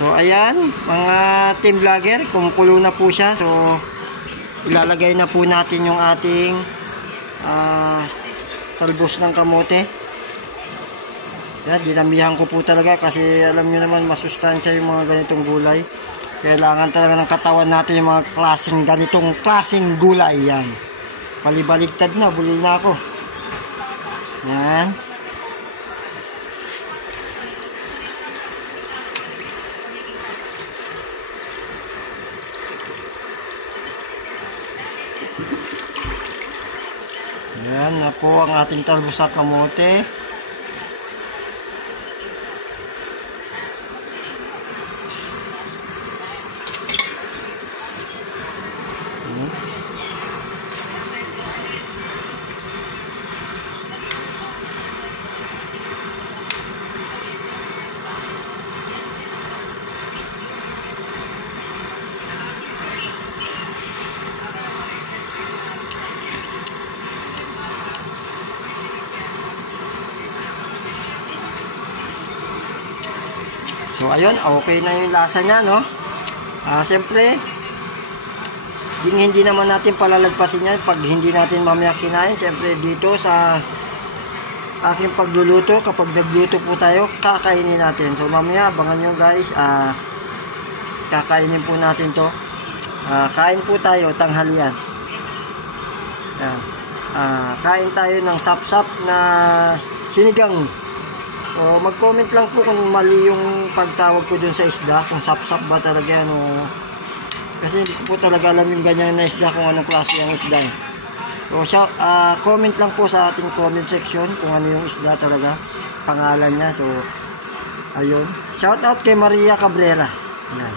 So ayan, mga team vlogger, kumukulo na po siya. So ilalagay na po natin yung ating talbos ng kamote. Yan, dinamihan ko po talaga kasi alam nyo naman masustansya yung mga ganitong gulay. Kailangan talaga ng katawan natin yung mga ganitong klaseng gulay. Yan, palibaligtad na, bulol na ako. Yan. Yan na po ang ating talbos sa kamote. So ayun, okay na yung lasa niya, no? Siyempre, hindi naman natin palalagpasin yan pag hindi natin mamaya kinain. Siyempre dito sa aking pagluluto, kapag nagluto po tayo, kakainin natin. So mamaya, abangan nyo guys, kakainin po natin to. Kain po tayo, tanghalian. Kain tayo ng sap-sap na sinigang. So, mag-comment lang po kung mali yung pagtawag ko dun sa isda, kung sap-sap ba talaga yan o... Kasi hindi ko po talaga alam yung ganyan na isda, kung anong klase yung isda. So, comment lang po sa ating comment section kung ano yung isda talaga, pangalan niya. So, ayun. Shout out kay Maria Cabrera. Yan.